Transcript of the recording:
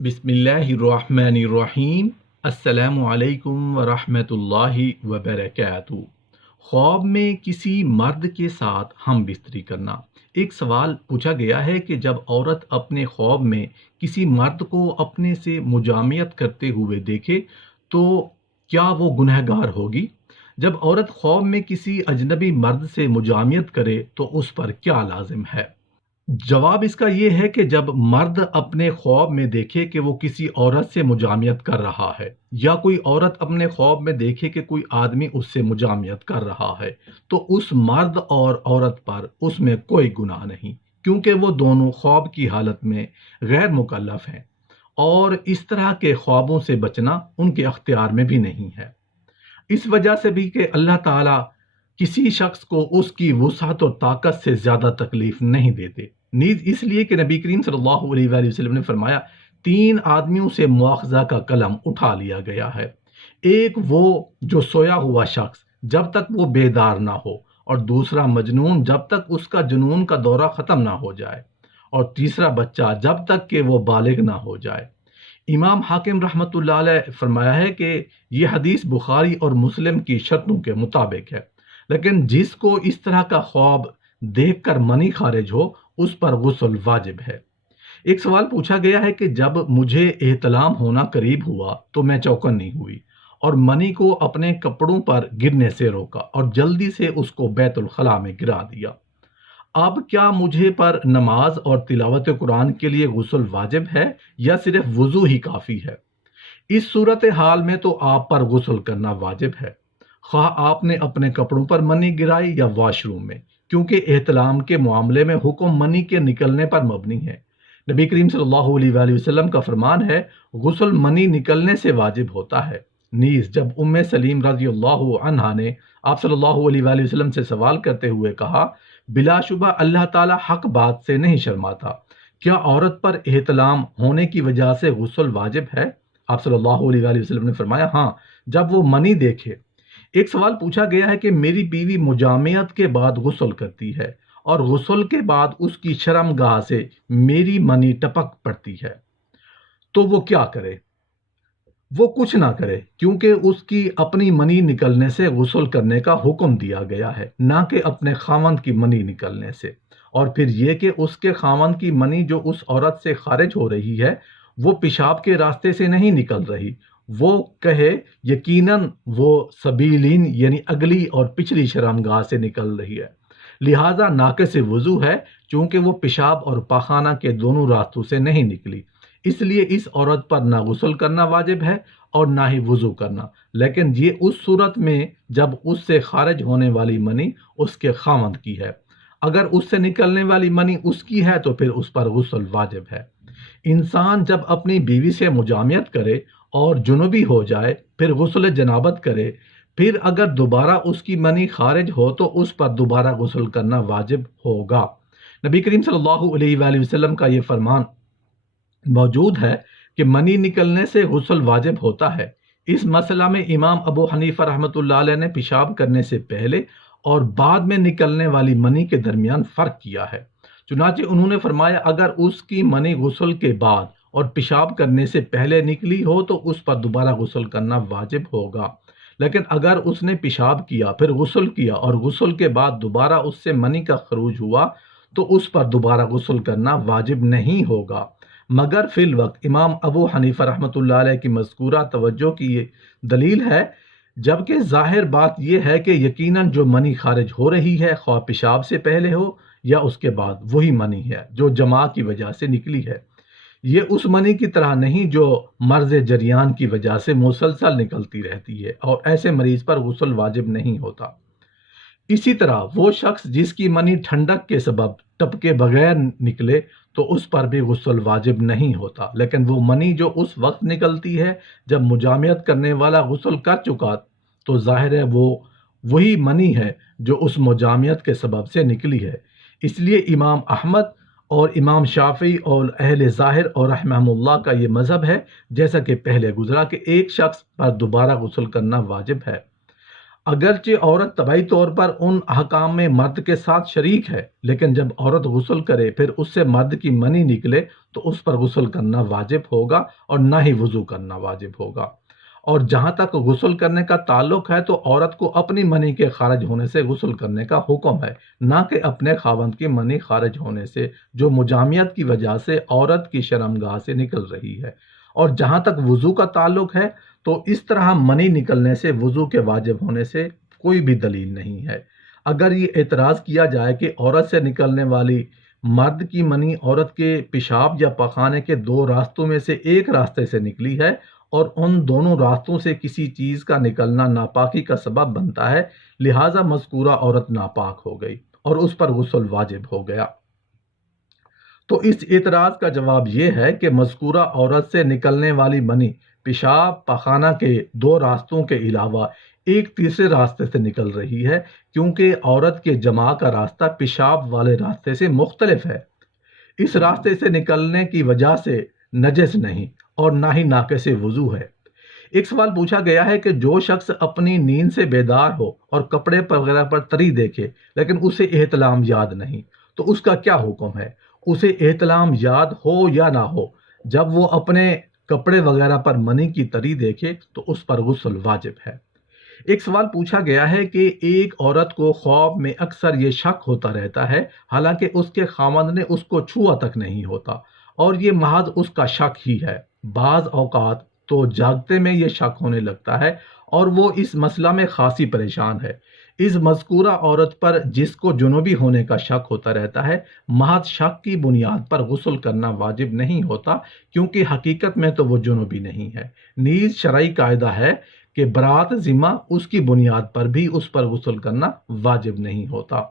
بسم اللہ الرحمن الرحیم۔ السلام علیکم ورحمۃ اللہ وبرکاتہ۔ خواب میں کسی مرد کے ساتھ ہم بستری کرنا۔ ایک سوال پوچھا گیا ہے کہ جب عورت اپنے خواب میں کسی مرد کو اپنے سے مجامعت کرتے ہوئے دیکھے تو کیا وہ گنہگار ہوگی؟ جب عورت خواب میں کسی اجنبی مرد سے مجامعت کرے تو اس پر کیا لازم ہے؟ جواب اس کا یہ ہے کہ جب مرد اپنے خواب میں دیکھے کہ وہ کسی عورت سے مجامعت کر رہا ہے یا کوئی عورت اپنے خواب میں دیکھے کہ کوئی آدمی اس سے مجامعت کر رہا ہے تو اس مرد اور عورت پر اس میں کوئی گناہ نہیں، کیونکہ وہ دونوں خواب کی حالت میں غیر مکلف ہیں اور اس طرح کے خوابوں سے بچنا ان کے اختیار میں بھی نہیں ہے۔ اس وجہ سے بھی کہ اللہ تعالیٰ کسی شخص کو اس کی وسعت اور طاقت سے زیادہ تکلیف نہیں دیتے، نیز اس لیے کہ نبی کریم صلی اللہ علیہ وآلہ وسلم نے فرمایا 3 آدمیوں سے مواخذہ کا قلم اٹھا لیا گیا ہے۔ ایک وہ جو سویا ہوا شخص جب تک وہ بیدار نہ ہو، اور دوسرا مجنون جب تک اس کا جنون کا دورہ ختم نہ ہو جائے، اور تیسرا بچہ جب تک کہ وہ بالغ نہ ہو جائے۔ امام حاکم رحمۃ اللہ علیہ فرمایا ہے کہ یہ حدیث بخاری اور مسلم کی شرطوں کے مطابق ہے، لیکن جس کو اس طرح کا خواب دیکھ کر منی خارج ہو اس پر غسل واجب ہے۔ ایک سوال پوچھا گیا ہے کہ جب مجھے احتلام ہونا قریب ہوا تو میں چوکن نہیں ہوئی اور منی کو اپنے کپڑوں پر گرنے سے روکا اور جلدی سے اس کو بیت الخلاء میں گرا دیا۔ اب کیا مجھے پر نماز اور تلاوت قرآن کے لیے غسل واجب ہے یا صرف وضو ہی کافی ہے؟ اس صورتحال میں تو آپ پر غسل کرنا واجب ہے، خواہ آپ نے اپنے کپڑوں پر منی گرائی یا واش روم میں، کیونکہ احتلام کے معاملے میں حکم منی کے نکلنے پر مبنی ہے۔ نبی کریم صلی اللہ علیہ وآلہ وسلم کا فرمان ہے غسل منی نکلنے سے واجب ہوتا ہے۔ نیز جب ام سلیم رضی اللہ عنہا نے آپ صلی اللہ علیہ وآلہ وسلم سے سوال کرتے ہوئے کہا بلا شبہ اللہ تعالی حق بات سے نہیں شرماتا، کیا عورت پر احتلام ہونے کی وجہ سے غسل واجب ہے؟ آپ صلی اللہ علیہ وآلہ وسلم نے فرمایا ہاں، جب وہ منی دیکھے۔ ایک سوال پوچھا گیا ہے کہ میری بیوی مجامعت کے بعد غسل کرتی ہے اور غسل کے بعد اس کی شرم گاہ سے میری منی ٹپک پڑتی ہے تو وہ کیا کرے؟ وہ کچھ نہ کرے، کیونکہ اس کی اپنی منی نکلنے سے غسل کرنے کا حکم دیا گیا ہے، نہ کہ اپنے خاوند کی منی نکلنے سے۔ اور پھر یہ کہ اس کے خاوند کی منی جو اس عورت سے خارج ہو رہی ہے وہ پیشاب کے راستے سے نہیں نکل رہی، وہ کہے یقیناً وہ سبیلین یعنی اگلی اور پچھلی شرمگاہ سے نکل رہی ہے، لہذا ناقص وضو ہے، چونکہ وہ پیشاب اور پاخانہ کے دونوں راستوں سے نہیں نکلی، اس لیے اس عورت پر نہ غسل کرنا واجب ہے اور نہ ہی وضو کرنا، لیکن یہ اس صورت میں جب اس سے خارج ہونے والی منی اس کے خاوند کی ہے۔ اگر اس سے نکلنے والی منی اس کی ہے تو پھر اس پر غسل واجب ہے۔ انسان جب اپنی بیوی سے مجامعت کرے اور جنوبی ہو جائے پھر غسل جنابت کرے، پھر اگر دوبارہ اس کی منی خارج ہو تو اس پر دوبارہ غسل کرنا واجب ہوگا۔ نبی کریم صلی اللہ علیہ وآلہ وسلم کا یہ فرمان موجود ہے کہ منی نکلنے سے غسل واجب ہوتا ہے۔ اس مسئلہ میں امام ابو حنیفہ رحمۃ اللہ علیہ نے پیشاب کرنے سے پہلے اور بعد میں نکلنے والی منی کے درمیان فرق کیا ہے، چنانچہ انہوں نے فرمایا اگر اس کی منی غسل کے بعد اور پیشاب کرنے سے پہلے نکلی ہو تو اس پر دوبارہ غسل کرنا واجب ہوگا، لیکن اگر اس نے پیشاب کیا پھر غسل کیا اور غسل کے بعد دوبارہ اس سے منی کا خروج ہوا تو اس پر دوبارہ غسل کرنا واجب نہیں ہوگا، مگر فی الوقت امام ابو حنیفہ رحمۃ اللہ علیہ کی مذکورہ توجہ کی یہ دلیل ہے، جبکہ ظاہر بات یہ ہے کہ یقیناً جو منی خارج ہو رہی ہے خواہ پیشاب سے پہلے ہو یا اس کے بعد وہی منی ہے جو جماع کی وجہ سے نکلی ہے، یہ اس منی کی طرح نہیں جو مرض جریان کی وجہ سے مسلسل نکلتی رہتی ہے، اور ایسے مریض پر غسل واجب نہیں ہوتا۔ اسی طرح وہ شخص جس کی منی ٹھنڈک کے سبب ٹپکے بغیر نکلے تو اس پر بھی غسل واجب نہیں ہوتا، لیکن وہ منی جو اس وقت نکلتی ہے جب مجامعت کرنے والا غسل کر چکا تو ظاہر ہے وہ وہی منی ہے جو اس مجامعت کے سبب سے نکلی ہے۔ اس لیے امام احمد اور امام شافعی اور اہل ظاہر اور رحمہم اللہ کا یہ مذہب ہے، جیسا کہ پہلے گزرا، کہ ایک شخص پر دوبارہ غسل کرنا واجب ہے۔ اگرچہ عورت طبعی طور پر ان احکام میں مرد کے ساتھ شریک ہے، لیکن جب عورت غسل کرے پھر اس سے مرد کی منی نکلے تو اس پر غسل کرنا واجب ہوگا اور نہ ہی وضو کرنا واجب ہوگا۔ اور جہاں تک غسل کرنے کا تعلق ہے تو عورت کو اپنی منی کے خارج ہونے سے غسل کرنے کا حکم ہے، نہ کہ اپنے خاوند کی منی خارج ہونے سے، جو مجامعت کی وجہ سے عورت کی شرمگاہ سے نکل رہی ہے۔ اور جہاں تک وضو کا تعلق ہے تو اس طرح منی نکلنے سے وضو کے واجب ہونے سے کوئی بھی دلیل نہیں ہے۔ اگر یہ اعتراض کیا جائے کہ عورت سے نکلنے والی مرد کی منی عورت کے پیشاب یا پخانے کے دو راستوں میں سے ایک راستے سے نکلی ہے اور ان دونوں راستوں سے کسی چیز کا نکلنا ناپاکی کا سبب بنتا ہے، لہٰذا مذکورہ عورت ناپاک ہو گئی اور اس پر غسل واجب ہو گیا۔ تو اس اعتراض کا جواب یہ ہے کہ مذکورہ عورت سے نکلنے والی منی پیشاب پخانہ کے دو راستوں کے علاوہ ایک تیسرے راستے سے نکل رہی ہے، کیونکہ عورت کے جماع کا راستہ پیشاب والے راستے سے مختلف ہے۔ اس راستے سے نکلنے کی وجہ سے نجس نہیں اور نہ ہی ناقص وضو ہے۔ ایک سوال پوچھا گیا ہے کہ جو شخص اپنی نیند سے بیدار ہو اور کپڑے وغیرہ پر تری دیکھے لیکن اسے احتلام یاد نہیں تو اس کا کیا حکم ہے؟ اسے احتلام یاد ہو یا نہ ہو، جب وہ اپنے کپڑے وغیرہ پر منی کی تری دیکھے تو اس پر غسل واجب ہے۔ ایک سوال پوچھا گیا ہے کہ ایک عورت کو خواب میں اکثر یہ شک ہوتا رہتا ہے، حالانکہ اس کے خاوند نے اس کو چھوا تک نہیں ہوتا، اور یہ محض اس کا شک ہی ہے۔ بعض اوقات تو جاگتے میں یہ شک ہونے لگتا ہے اور وہ اس مسئلہ میں خاصی پریشان ہے۔ اس مذکورہ عورت پر جس کو جنوبی ہونے کا شک ہوتا رہتا ہے، محض شک کی بنیاد پر غسل کرنا واجب نہیں ہوتا، کیونکہ حقیقت میں تو وہ جنوبی نہیں ہے۔ نیز شرعی قاعدہ ہے کہ برات ذمہ اس کی بنیاد پر بھی اس پر غسل کرنا واجب نہیں ہوتا۔